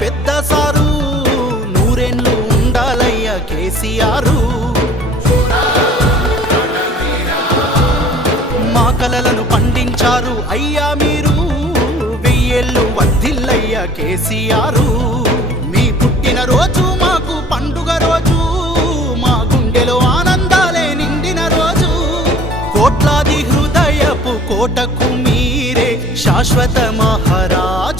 పెద్ద సారు, నూరేళ్ళు ఉండాలయ్య కేసీఆర్. మా కలలను పండించారు అయ్యా మీరు, వెయ్యేళ్ళు వర్ధిల్లయ్య కేసీఆర్. మీ పుట్టిన రోజు మాకు పండుగ రోజు, మా గుండెలో ఆనందాలే నిండిన రోజు. కోట్లాది హృదయపు కోటకు మీరే శాశ్వత మహారాజు.